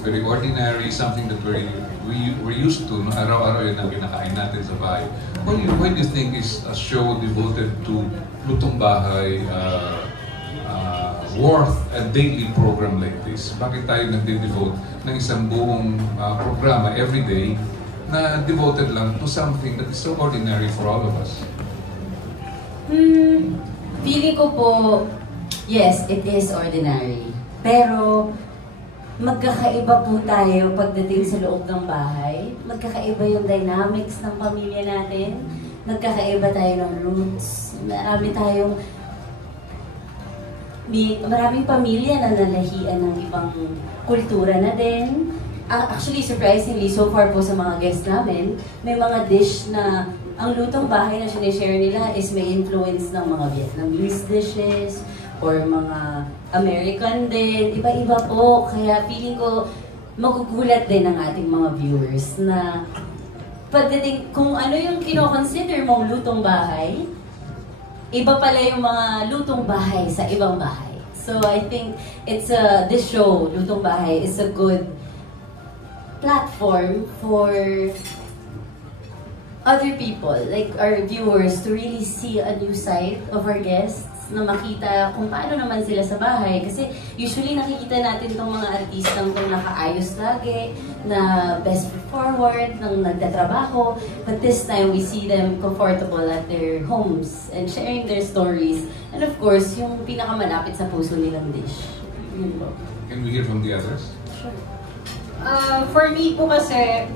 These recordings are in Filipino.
very ordinary, something that we're used to, no? Araw-araw yun ang kinakain natin sa bahay. Why do you think is a show devoted to lutong bahay worth a daily program like this? Bakit tayo nagde-devote ng isang buong programa every day na devoted lang to something that is so ordinary for all of us? Feeling ko po, yes, it is ordinary. Pero magkakaiba po tayo pagdating sa loob ng bahay. Magkakaiba yung dynamics ng pamilya natin. Magkakaiba tayo ng roots. Maraming pamilya na nalahian ng ibang kultura na din. Actually, surprisingly, so far po sa mga guests namin, may mga dish na ang lutong bahay na sinishare nila is may influence ng mga Vietnamese dishes or mga American din. Iba-iba po. Kaya feeling ko magugulat din ang ating mga viewers na pagdating kung ano yung kino-consider mong lutong bahay, iba pala yung mga lutong bahay sa ibang bahay. So I think this show, Lutong Bahay, is a good platform for other people, like our viewers, to really see a new side of our guests, na makita kung paano naman sila sa bahay. Kasi usually nakikita natin itong mga artistang itong nakaayos lagi, na best foot forward, nang nagtatrabaho. But this time, we see them comfortable at their homes and sharing their stories. And of course, yung pinakamalapit sa puso nilang dish. Yun po. Can we hear from the others? Sure. For me po kasi,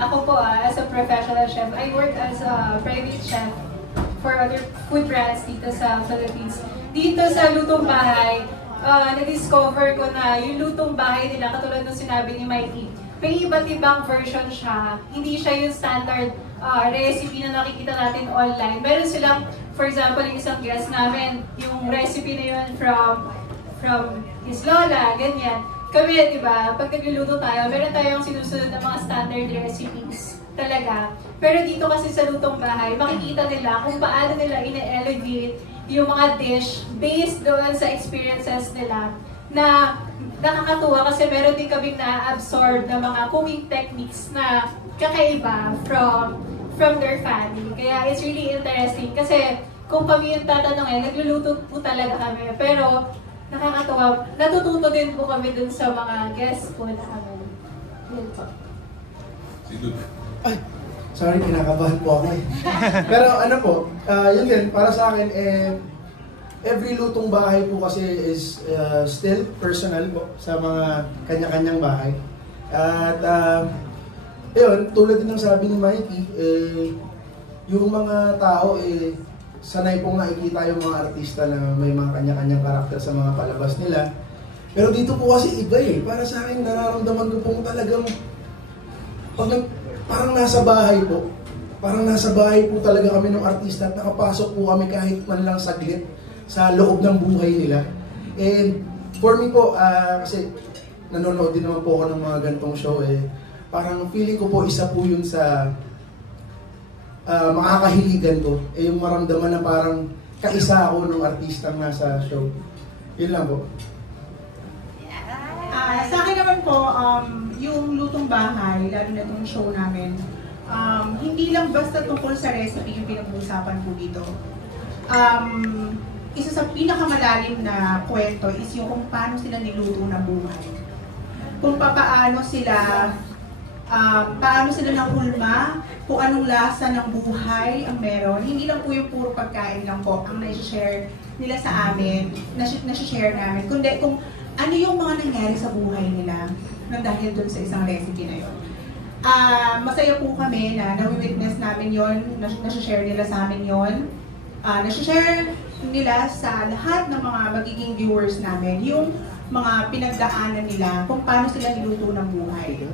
ako po as a professional chef, I work as a private chef for other food brands dito sa Philippines. Dito sa Lutong Bahay, na-discover ko na yung Lutong Bahay nila, katulad ng sinabi ni Mikey, may iba't ibang version siya. Hindi siya yung standard recipe na nakikita natin online. Meron silang, for example, yung isang guest namin, yung recipe na yun from his lola, ganyan. Kami, di ba, pag nagluluto tayo, meron tayong sinusunod na mga standard recipes talaga. Pero dito kasi sa Lutong Bahay, makikita nila kung paano nila ina-elevate yung mga dish based doon sa experiences nila na nakakatuwa kasi meron din kaming na-absorb na mga cooking techniques na kakaiba from their family. Kaya it's really interesting kasi kung kami yung tatanungin, nagluluto po talaga kami. Pero nakakatuwa, natututo din po kami dun sa mga guests po namin. Yun po. Si Dude. Ay, sorry, kinakabahan po ako eh. Pero ano po, yun din, para sa akin, every lutong bahay po kasi is still personal po sa mga kanya-kanyang bahay. At yun, tulad din ng sabi ni Mikey, yung mga tao, sanay pong nakikita yung mga artista na may mga kanya-kanyang karakter sa mga palabas nila. Pero dito po kasi iba eh. Para sa akin, nararamdaman ko pong talagang parang nasa bahay po. Parang nasa bahay po talaga kami ng artista at nakapasok po kami kahit man lang saglit sa loob ng buhay nila. And for me po, kasi nanonood din naman po ako ng mga ganitong show parang feeling ko po isa po yun sa makakahiligan ko. Yung maramdaman na parang kaisa ako ng artistang nasa show. Yun lang po. Sa akin naman po, yung Lutong Bahay, lalo na itong show namin, hindi lang basta tungkol sa recipe yung pinag-uusapan po dito. Isa sa pinakamalalim na kwento is yung kung paano sila niluto ng buhay. Kung paano sila nahulma, kung anong lasa ng buhay ang meron. Hindi lang po yung puro pagkain lang po ang na-share nila sa amin, na-share namin, kundi kung ano yung mga nangyari sa buhay nila nang dahil dun sa isang recipe na yun. Masaya po kami na na-witness namin yun, na-share nila sa amin yun. Na-share nila sa lahat ng mga magiging viewers namin yung mga pinagdaanan nila kung paano sila niluto ng buhay.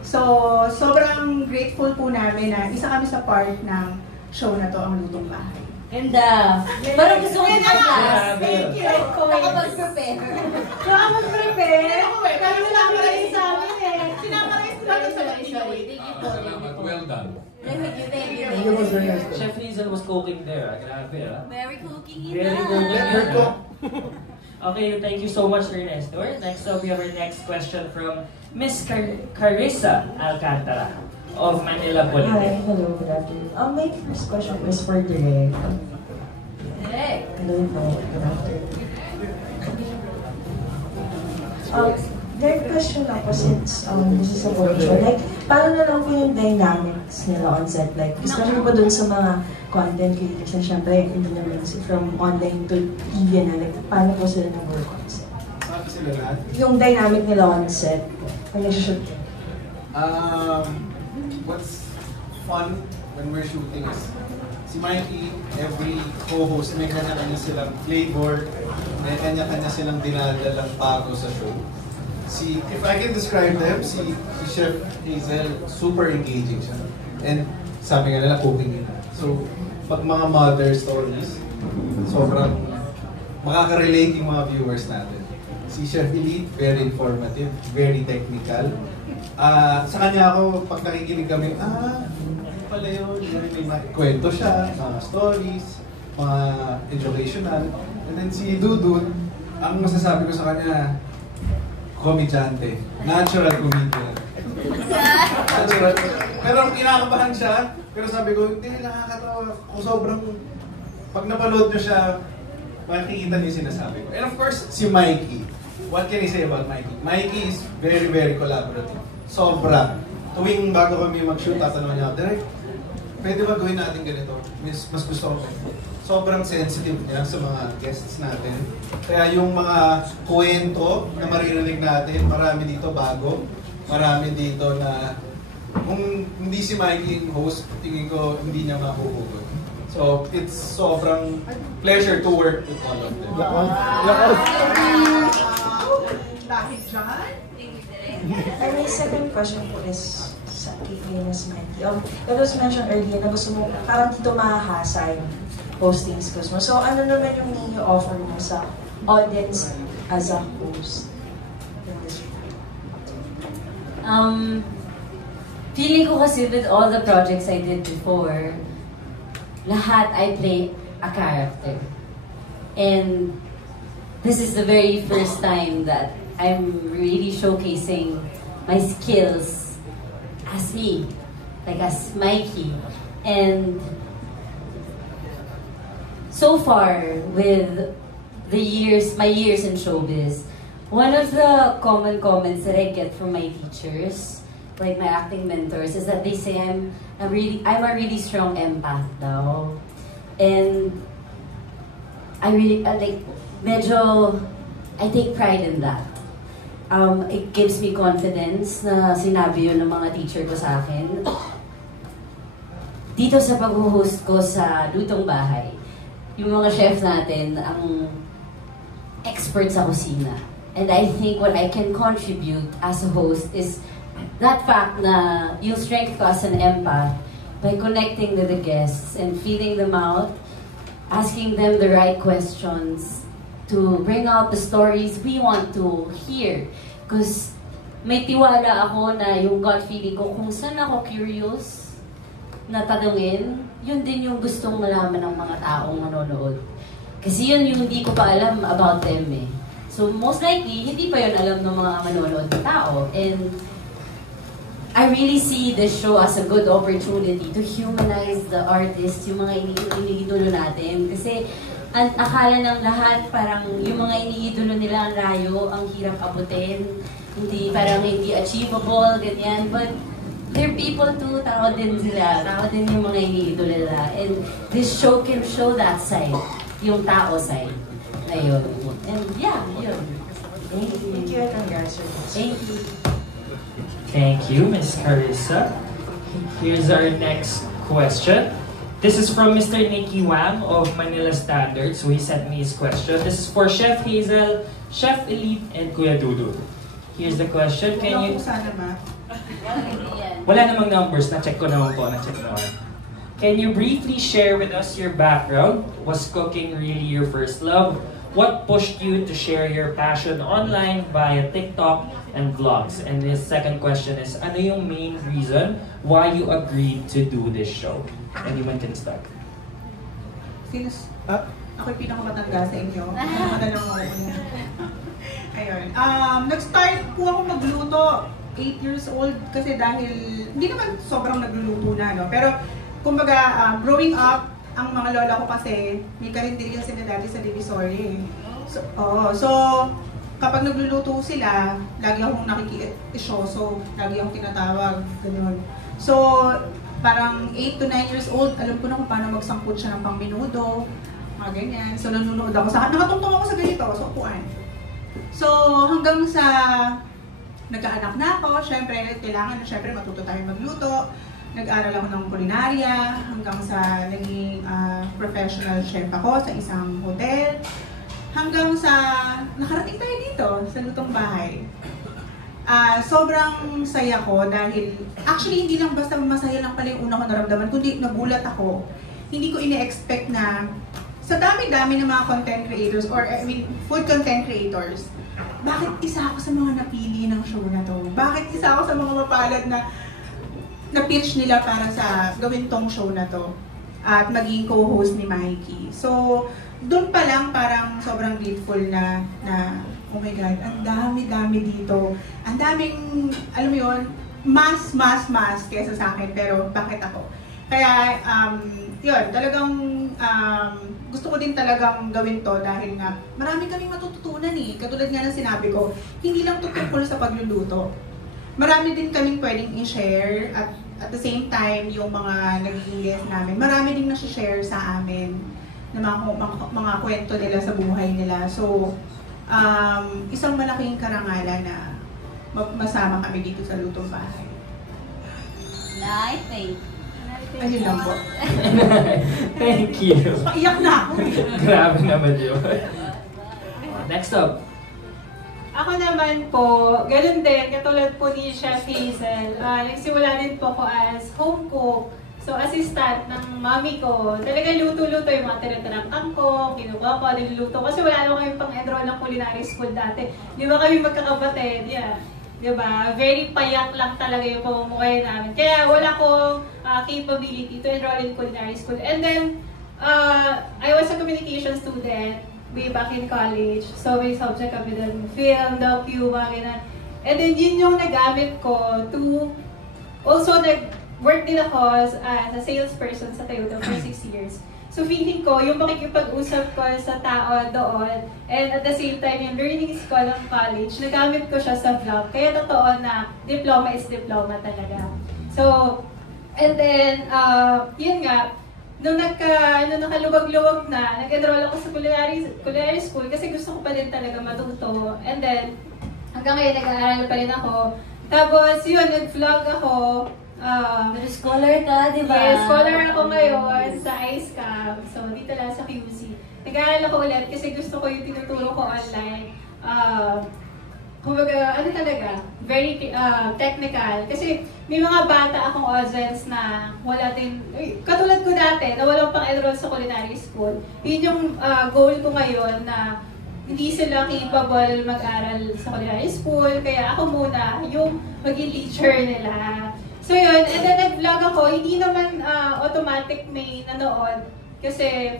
So, sobrang grateful po namin na isa kami sa part ng show na to, ang Lutong Bahay. And parang gusto ko yung podcast. Thank you. Nakapag-prepare. Nakapag-prepare? Kaya wala pa rin sa amin eh. Sinamaris ko lang sa Sorry. Salamat. Well done. Thank you. Thank you po, Sir Nestor. Chef Hazel was cooking there. Grabe, ah. Very cooking Very ina. cooking. Let her cook. Okay, thank you so much, Ernesto. Next up, we have our next question from Miss Carissa Alcantara of Manila Hi, Polytech. hello, good afternoon. My first question is for Direk. Hello po, good afternoon. Direk, question lang po since this is a board show. Like, paano na lang po yung dynamics nila on set? Like, especially po dun sa mga content creators na syempre, hindi naman from online to TV na. Like, paano po sila nag-work on set? Sabi sila lahat? Yung dynamic nila on set, pag nag-shoot. What's fun when we're shooting is si Mikey, every co-host, may kanya-kanya silang flavor, may kanya-kanya silang dinadalang bago sa show. If I can describe them, si Chef Hazel, super engaging siya. And sabi nga nila, cooking nila. So, pag mga mother stories, sobrang makaka-relate yung mga viewers natin. Si Chef Elite, very informative, very technical. Sa kanya ako, pag nakikinig kami, ano pala yun, may kwento siya, mga stories, mga educational. And then si Dudut, ang masasabi ko sa kanya, komedyante, natural comedian. Natural. Pero kinakabahan siya, pero sabi ko, hindi, nakakatawa. Kung sobrang, pag napanood nyo siya, makikita niyo yung sinasabi ko. And of course, si Mikey. What can I say about Mikey? Mikey is very, very collaborative. Sobra. Tuwing bago kami mag-shoot, tatanong niya, Direk, pwede ba gawin natin ganito? Mas gusto ko. Sobrang sensitive niya sa mga guests natin. Kaya yung mga kwento na maririnig natin, marami dito bago. Marami dito na kung hindi si Mikey yung host, tingin ko hindi niya mahuhugot. So, it's sobrang pleasure to work with all of them. Dahil dyan? And my second question po is sa kay Miss Mikey. It was mentioned earlier na gusto mo, parang dito mahahasa yung hosting skills mo. So, ano naman yung i-offer mo sa audience as a host? Feeling ko kasi with all the projects I did before, lahat I play a character. And this is the very first time that I'm really showcasing my skills as me, like as Mikey. And so far, with my years in showbiz, one of the common comments that I get from my teachers, like my acting mentors, is that they say I'm a really strong empath now. And I take pride in that. It gives me confidence na sinabi yun ng mga teacher ko sa akin. Dito sa pag-host ko sa Lutong Bahay, yung mga chef natin ang expert sa kusina. And I think what I can contribute as a host is that fact na yung strength ko as an empath by connecting with the guests and feeling them out, asking them the right questions to bring out the stories we want to hear. Because may tiwala ako na yung gut feeling ko, kung saan ako curious na tanungin, yun din yung gustong malaman ng mga taong manonood. Kasi yun yung hindi ko pa alam about them eh. So most likely, hindi pa yun alam ng mga manonood na tao. And I really see this show as a good opportunity to humanize the artists, yung mga iniidolo natin. Kasi ang akala ng lahat, parang yung mga iniidolo nila ang layo, ang hirap abutin, parang hindi achievable, ganyan. But they're people too, tao din sila, tao din yung mga iniidolo nila. And this show can show that side, yung tao side. Ayun. And yeah, yun. Thank you. Thank you and congrats. Thank you. Thank you, Ms. Carissa. Here's our next question. This is from Mr. Nicky Wang of Manila Standard. So he sent me his question. This is for Chef Hazel, Chef Elite, and Kuya Dudu. Here's the question. Can you... Sana ba? Wala namang numbers. Na-check ko naman po. Can you briefly share with us your background? Was cooking really your first love? What pushed you to share your passion online via TikTok and vlogs? And his second question is, ano yung main reason why you agreed to do this show? Anyone can start. Ako'y pinakamatanda sa inyo. Ano na lang ako. Ayun. Nag-start po ako magluto 8 years old kasi dahil, hindi naman sobrang nagluluto na, no? Pero, kumbaga, growing up, ang mga lola ko kasi, may karinderya sila dati sa Divisoria. So, kapag nagluluto sila, lagi akong nakikisyoso, lagi akong tinatawag, gano'n. So, parang 8 to 9 years old, alam ko na kung paano magsangkot siya ng pangminudo, mga ganyan. So, nanonood ako sa, nakatungtong ako sa ganito, sa upuan. So, hanggang sa nagkaanak na ako, syempre, kailangan na syempre matuto tayo magluto. Nag-aral ako ng kulinarya, hanggang sa naging professional chef ako sa isang hotel. Hanggang sa nakarating tayo dito, sa Lutong Bahay. Sobrang saya ko dahil, actually hindi lang basta masaya lang pala yung una ko naramdaman, kundi nagulat ako. Hindi ko ine-expect na sa dami-dami ng mga content creators, or I mean, food content creators, bakit isa ako sa mga napili ng show na to? Bakit isa ako sa mga mapalad na pitch nila para sa gawin tong show na to at maging co-host ni Mikey. So, doon pa lang parang sobrang grateful na oh my God, ang dami-dami dito. Ang daming, alam mo yun, mas kesa sa akin, pero bakit ako? Kaya, yun, talagang gusto ko din talagang gawin to dahil nga marami kaming matututunan eh. Katulad nga ng sinabi ko, hindi lang tungkol sa pagluluto. Marami din kaming pwedeng i-share at the same time, yung mga nagiging guest namin, marami din nasi-share sa amin na mga kwento nila sa buhay nila. So, isang malaking karangalan na masama kami dito sa Lutong Bahay. Nice. Ayun lang po. Thank you. Iyak na ako. Grabe naman yun. Next up. Ako naman po, ganun din, katulad po ni Chef Hazel, nagsimula din po ako as home cook. So, assistant ng mami ko. Talaga luto-luto yung mga tinatanaktan ko, kinuha ko, niluluto. Kasi wala naman kami pang-enroll ng culinary school dati. Di ba kami magkakapatid? Yeah. Di ba? Very payak lang talaga yung pamumuhay namin. Kaya wala akong capability to enroll in culinary school. And then, I was a communication student way back in college. So, may subject kami doon, film, docu, mga ganun. And then, yun yung nagamit ko to also work din ako as a salesperson sa Toyota for 6 years. So feeling ko, yung makikipag-usap ko sa tao doon, and at the same time, yung learnings ko ng college, nagamit ko siya sa vlog. Kaya totoo na diploma is diploma talaga. So, and then, yun nga, nung nakalubag-luwag na, nag-enroll ako sa culinary school kasi gusto ko pa din talaga matuto. And then, hanggang ngayon nag-aaral pa rin ako. Tapos, yun, nag-vlog ako. Scholar ka, di ba? Yes, scholar ako ngayon sa ISCAM. So, dito lang sa QC. Nag-aaral ako ulit kasi gusto ko yung tinuturo ko online. Kumbaga, ano talaga, very technical. Kasi may mga bata akong audience na wala din, katulad ko dati, na walang pang-enroll sa culinary school. Yun yung goal ko ngayon na hindi sila capable mag-aral sa culinary school. Kaya ako muna yung maging teacher nila. So yun, and then nag-vlog ako, hindi naman automatic may nanood. Kasi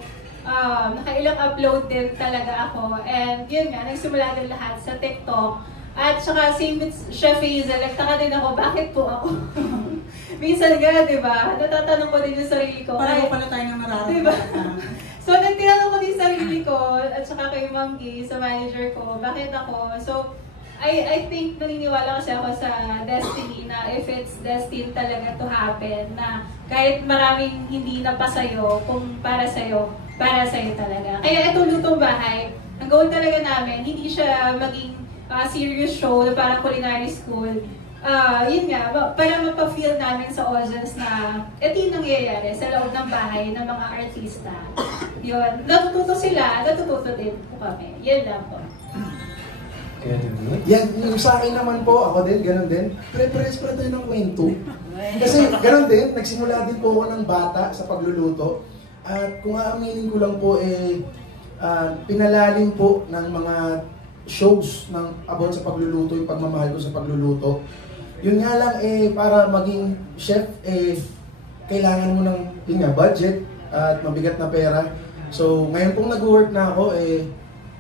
nakailang upload din talaga ako. And yun nga, nagsimula din lahat sa TikTok. At saka same with Chef Hazel, nagtaka din ako, bakit po ako? Minsan nga, di ba? Natatanong ko din yung sarili ko. Pareho pala tayo ng nararamdaman. Diba? So, nagtinanong ko din yung sarili ko, at saka kay Ma'am Gay, sa manager ko, bakit ako? So, I think naniniwala kasi ako sa destiny na if it's destined talaga to happen, na kahit maraming hindi na pa sa'yo, kung para sa'yo talaga. Kaya ito Lutong Bahay, ang goal talaga namin, hindi siya maging serious show na parang culinary school. Yun nga, para mapa-feel namin sa audience na ito yung nangyayari sa loob ng bahay ng mga artista. Yun, natututo sila, natututo din po kami. Yan lang po. Yan, yung sa akin naman po, ako din, ganun din. Pre-press pa tayo ng kwento. Kasi ganun din, nagsimula din po ako ng bata sa pagluluto. At kung aaminin ko lang po, pinalalim po ng mga shows about sa pagluluto, yung pagmamahal ko sa pagluluto. Yun nga lang, para maging chef, kailangan mo ng budget at mabigat na pera. So, ngayon pong nag-work na ako,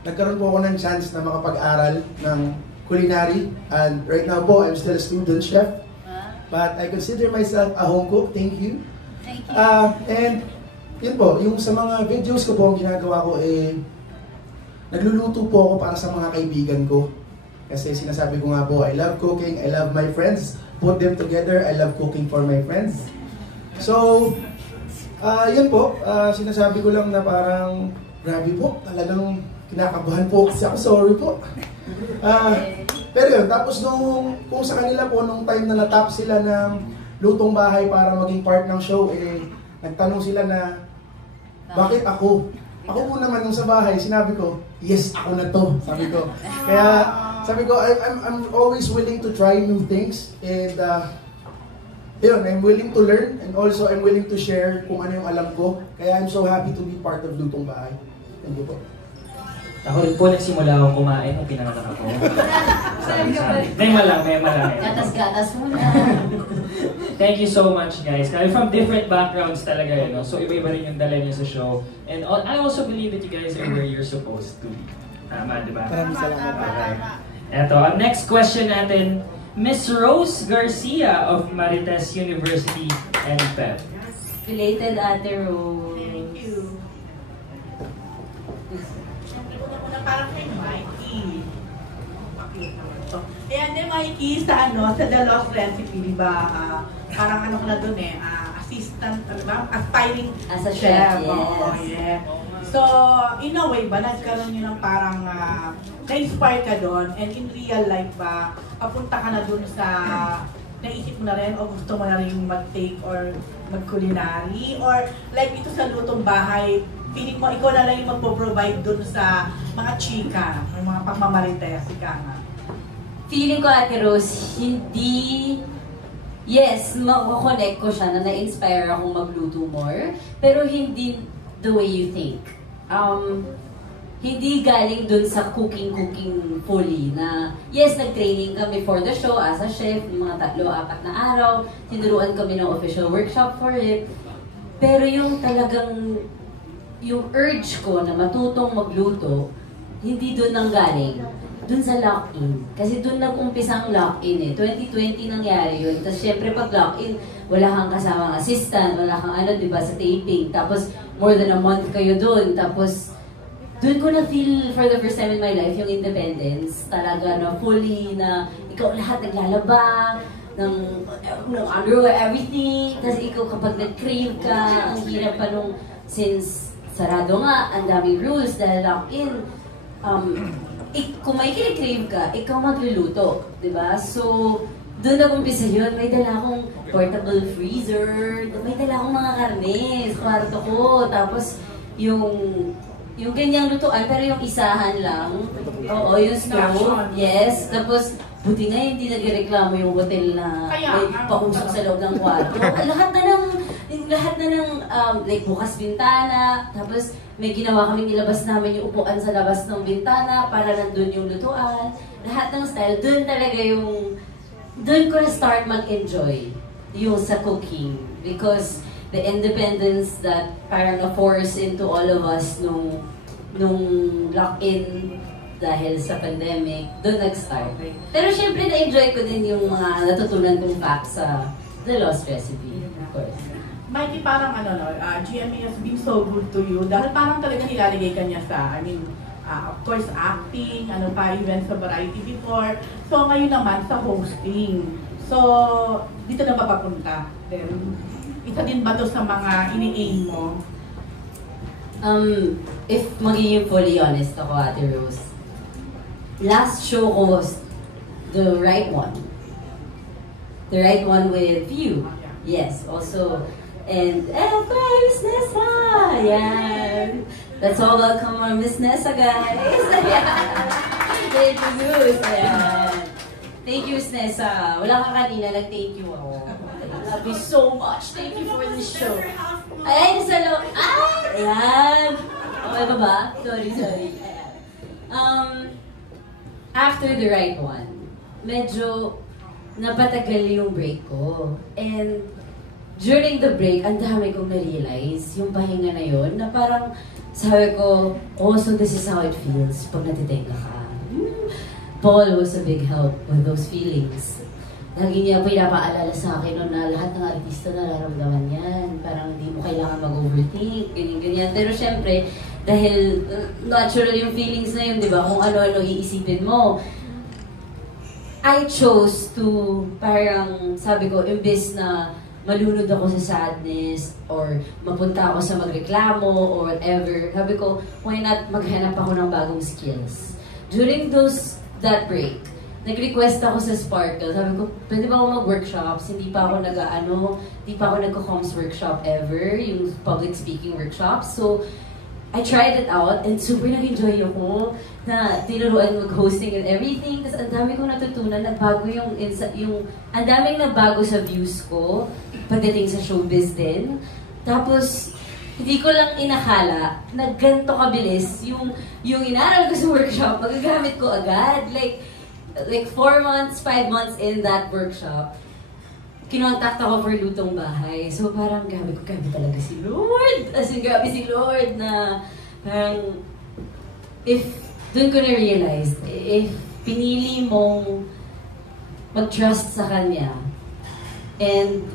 nagkaroon po ako ng chance na makapag-aral ng culinary. And right now po, I'm still a student chef. But I consider myself a home cook. Thank you. Thank you. And yun po, yung sa mga videos ko po, ang ginagawa ko nagluluto po ako para sa mga kaibigan ko. Kasi sinasabi ko nga po, I love cooking, I love my friends. Put them together, I love cooking for my friends. So, yun po, sinasabi ko lang na parang, grabe po, talagang kinakabahan po kasi ako, sorry po. Pero yun, tapos kung sa kanila po, nung time na natap sila ng lutong bahay para maging part ng show, nagtanong sila na, bakit ako? Ako po naman nung sa bahay, sinabi ko, yes, ako na to, sabi ko. Kaya, sabi ko, I'm always willing to try new things, and yun, I'm willing to learn, and also I'm willing to share kung ano yung alam ko. Kaya I'm so happy to be part of Lutong Bahay. Thank you po. Ako rin po nagsimula akong kumain nung pinanganak ako. Sabi. Mema lang. Gatas-gatas muna. Thank you so much, guys. Kaya from different backgrounds talaga, you know? So iba-iba rin yung dala niyo sa show. And I also believe that you guys are where you're supposed to be. Tama, di ba? Maraming salamat. Okay. Eto, ang next question natin, Miss Rose Garcia of Marites University and PEP. Belated Ate Rose. Thank you. Una parang kay Mikey. Ayan din Mikey sa The Lost Recipe, di ba? Parang ko na dun assistant, ano ba? Aspiring As a chef, yes. Oh, yeah. So, in a way ba, nagkaroon yun ng parang na-inspire ka doon, and in real life ba, papunta ka na dun sa naisip mo na rin o gusto mo na rin mag-take or mag-culinary, or like ito sa Lutong Bahay, feeling mo ikaw na lang yung magpo-provide dun sa mga chika, yung mga pagmamarites, ika nga. Feeling ko, Ate Rose, hindi... Yes, mako-connect ko siya na na-inspire akong magluto more, pero hindi the way you think. Hindi galing dun sa cooking fully na, yes, nag-training kami for the show as a chef, yung mga 3-4 na araw, tinuruan kami ng official workshop for it, pero yung talagang, yung urge ko na matutong magluto, hindi dun nang galing. Dun sa lock-in. Kasi dun nag-umpisa ang lock-in 2020 nangyari yun. Tapos syempre pag lock-in, wala kang kasamang assistant, wala kang diba, sa taping. Tapos more than a month kayo dun. Tapos dun ko na-feel for the first time in my life yung independence. Talaga na fully na ikaw lahat naglalaba, ng underwear, everything. Tapos ikaw kapag nag-crave ka, ang hirap pa nung since sarado nga, ang daming rules dahil lock-in. Kung may kinikrave ka, ikaw magluluto, di ba? So, doon nag-umpisa yun. May dala akong portable freezer, may dala akong mga karne sa kwarto ko. Tapos, yung ganyang lutuan, pero yung isahan lang. Oo, yung stove. Yes. Tapos, buti nga hindi nagreklamo yung hotel na may pausok sa loob ng kwarto. Lahat na ng like bukas bintana, tapos may ginawa kaming ilabas namin yung upuan sa labas ng bintana para nandun yung lutuan. Lahat ng style, dun talaga dun ko na-start mag-enjoy yung sa cooking. Because the independence that parang na-force into all of us nung lock-in dahil sa pandemic, dun nag-start. Pero syempre na-enjoy ko din yung mga natutunan kong facts sa The Lost Recipe, of course. Mikey, parang GMA has been so good to you dahil parang talaga nilalagay ka niya sa, of course, acting, even sa variety before. So, ngayon naman sa hosting. So, dito na ba papunta? Then, isa din ba to sa mga ini-aim mo? If magiging fully honest ako, Ate Rose, last show ko was the right one. The right one with you. Yes, also. And, Miss Nessa! Yan! That's all welcome on Miss Nessa, guys! Thank you, Ayan. Thank you, Miss Nessa. Wala ka kanina, nag-thank you ako. I love you so much. Thank you for this show. Ay, nasa loob. Ayan! Okay ba ba? Sorry. Ayan. After the right one, medyo napatagal yung break ko. And during the break, ang dami kong na-realize, yung pahinga na yun, na parang sabi ko, oh, so this is how it feels pag natitenga ka. Paul was a big help with those feelings. Lagi niya pinapaalala sa akin noon na lahat ng artista nararamdaman yan. Parang hindi mo kailangan mag-overthink, ganyan-ganyan. Pero syempre, dahil natural yung feelings na yun, di ba? Kung ano-ano iisipin mo. I chose to, parang sabi ko, imbes na malunod ako sa sadness or mapunta ako sa magreklamo or whatever, sabi ko, why not maghanap ako ng bagong skills? During that break, nag-request ako sa Sparkle. Sabi ko, pwede ba ako mag-workshops? Hindi pa ako hindi pa ako nagko-comms workshop ever, yung public speaking workshops. So, I tried it out and super nag-enjoy ako na tinuruan mag-hosting and everything. Tapos ang dami kong natutunan, nagbago ang daming nagbago sa views ko pagdating sa showbiz din. Tapos, hindi ko lang inakala na ganito kabilis yung inaral ko sa workshop, magagamit ko agad. Like 4 months, 5 months in that workshop, kinontak ako for Lutong Bahay. So parang grabe talaga si Lord. As in, grabe si Lord na parang doon ko na-realize, if pinili mong mag-trust sa Kanya and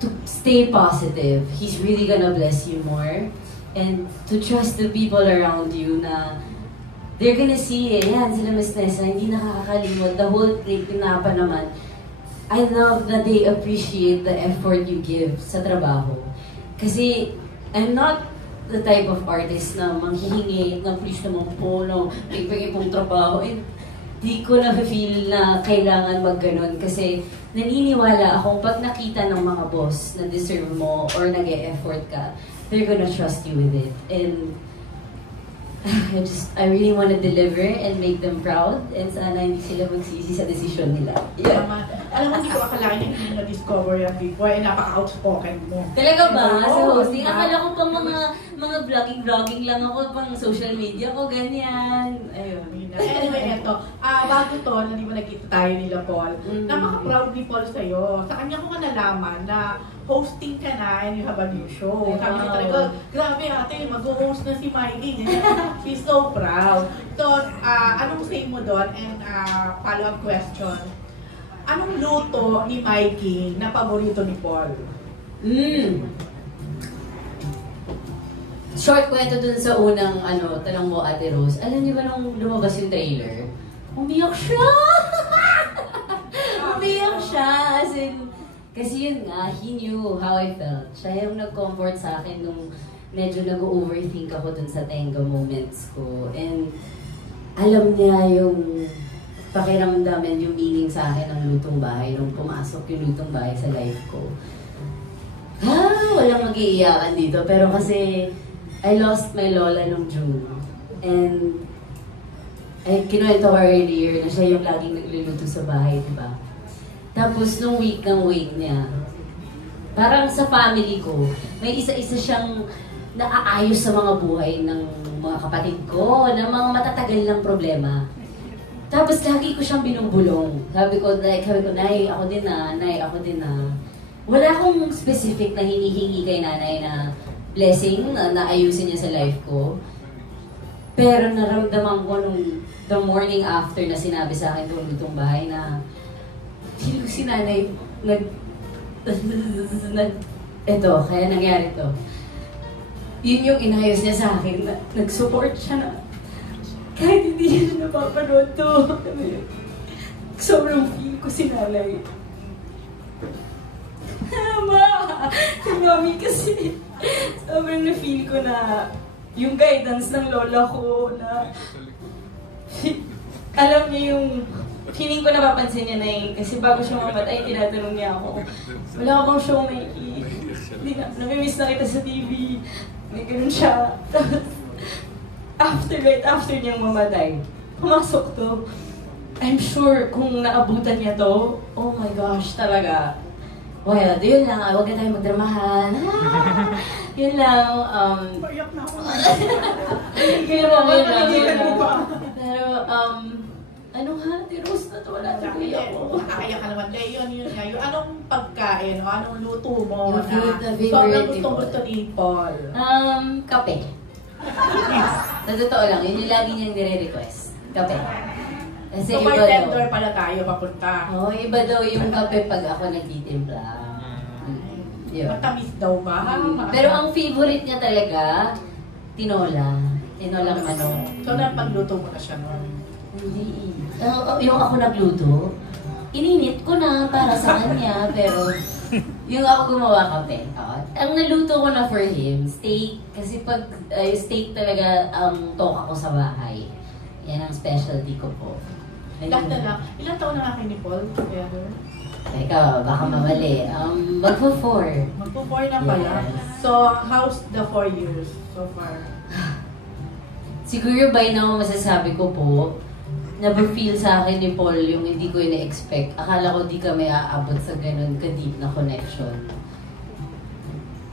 to stay positive, He's really gonna bless you more. And to trust the people around you na they're gonna see it. Yan, sila Miss Nessa, hindi nakakalimot. The whole trip, pinapa naman. I love that they appreciate the effort you give sa trabaho. Kasi, I'm not the type of artist na manghihingi, na please naman po, may pong trabaho. And di ko na-feel na kailangan mag-ganon. Kasi, naniniwala akong pag nakita ng mga boss na deserve mo or nag-e-effort ka, they're gonna trust you with it. And I really want to deliver and make them proud and sana hindi sila magsisi sa desisyon nila. Yeah. Alam mo, hindi ko akalain na hindi na-discover yan before ay napaka-outspoken mo. Talaga ba? Sa hosting? Akala ko pang mga vlogging lang ako, pang social media ko, ganyan. Ayun. Anyway, eto. Bago to, na di ba nagkita tayo nila, Paul, napaka-proud ni Paul sa'yo. Sa kanya ko nga nalaman na hosting ka na and you have a new show. Sabi niya talaga, grabe ate, mag-host na si Miley. She's so proud. So, anong say mo doon? And follow-up question. Anong luto ni Mikey na paborito ni Paul? Short kwento dun sa unang tanong mo, Ate Rose. Alam niyo ba nung lumabas yung trailer? Umiyak siya! Umiyak siya! As in, kasi yun nga, he knew how I felt. Siya yung nag-comfort sa akin nung medyo nag-overthink ako dun sa tenga moments ko. And alam niya yung pakiramdam and yung meaning sa akin ng Lutong Bahay nung pumasok yung Lutong Bahay sa life ko. Walang mag-iiyakan dito. Pero kasi I lost my lola nung June. And kinuwento ko earlier na siya yung laging nagluluto sa bahay, diba? Tapos nung week niya, parang sa family ko, may isa-isa siyang naaayos sa mga buhay ng mga kapatid ko, ng mga matatagal lang problema. Tapos lagi ko siyang binubulong. Sabi ko, Nay, ako din na. Wala akong specific na hinihingi kay nanay na blessing na naayusin niya sa life ko. Pero naramdaman ko nung the morning after na sinabi sa akin kung Lutong Bahay na si nanay eto, kaya nangyari to. Yun yung inayos niya sa akin, nag-support siya na kahit hindi niya napapanood to. Sobrang feel ko si nanay. Si mami kasi sobrang na-feel ko na yung guidance ng lola ko na alam niya yung feeling ko napapansin niya na yun. Kasi bago siya mamatay, tinatanong niya ako, wala ka bang show, Mikey? Namimiss na kita sa TV. May ganun siya. Right after niyang mamatay, pumasok to. I'm sure kung naabutan niya to, oh my gosh, talaga. Well, yun lang. Huwag na tayo magdramahan. Yun lang. Payak na ako. Yun lang. Pero, ano ha? Di Rose na to. Wala na kaya ako. Nakakaya ka naman. Yun. na, yung anong pagkain o anong luto mo Yung food na na favorite sobrang ni gustong-gusto ni Paul? Kape. Sa totoo lang, yun yung lagi niyang nire-request. Kape. Kasi So, iba bartender daw. pala tayo papunta. Oo, iba daw yung kape pag ako nagtitimpla. Yun. Matamis daw ba? Pero ang favorite niya talaga, tinola. Tinolang manok. So, napagluto mo na siya noon. Hindi. Yung ako nagluto, ininit ko na para sa kanya, pero yung ako gumawa kape. Ang naluto ko na for him, steak. Kasi pag steak talaga ang toka ko sa bahay. Yan ang specialty ko po. Lahat na lang. Ilang taon na nga kayo ni Paul together? Teka, baka mamali. Magpo-4. Magpo-4 na pala. Yes. So, how's the 4 years so far? Siguro by now, masasabi ko po, na-feel sa akin ni Paul yung hindi ko ina-expect. Akala ko di kami aabot sa ganun ka-deep na connection.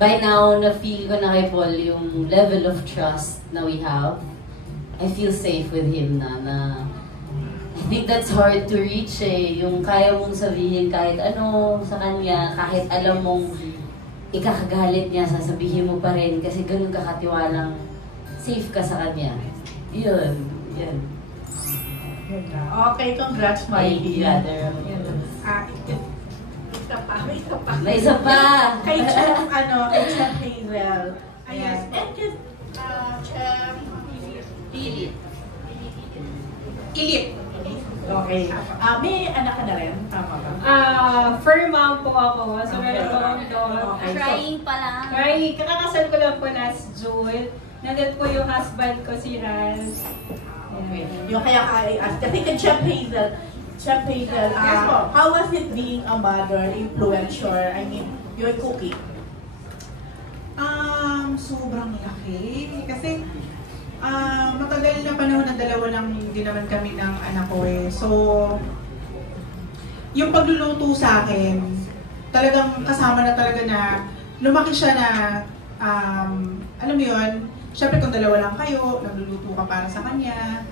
By now, na-feel ko na kay Paul yung level of trust na we have. I feel safe with him na I think that's hard to reach eh. Yung kaya mong sabihin kahit ano sa kanya, kahit alam mong ikakagalit niya, sasabihin mo pa rin kasi ganun kakatiwalang safe ka sa kanya. Yun. Yan. Okay, congrats, Mikey. Isa pa. May isa pa! Kay Chef, kay Chef Hazel. Ayan. And kay Chef Philip. Ilip. Okay. May anak ka na rin? Tama ba? For mom po ako. So, meron po kami doon. Okay. Trying pa lang. Trying. Kakakasal ko lang po last June. Nandun po yung husband ko, si Raz. Okay. Yung kaya I-ask. Kasi kay Chef Hazel, Yes, po. how was it being a mother, influencer? I mean, your cooking? Sobrang laki. Kasi, matagal na panahon na dalawa lang din naman kami ng anak ko eh. So, yung pagluluto sa akin, talagang kasama na talaga na lumaki siya na, alam mo yun, syempre kung dalawa lang kayo, nagluluto ka para sa kanya,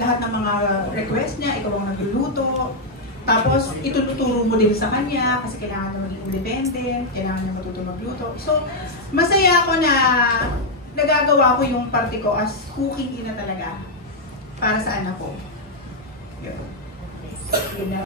lahat ng mga request niya, ikaw ang nagluluto. Tapos, ituturo mo din sa kanya kasi kailangan na maging independent, kailangan niya matuto magluto. So, masaya ako na nagagawa ko yung parte ko as cooking ina talaga para sa anak ko. Yun.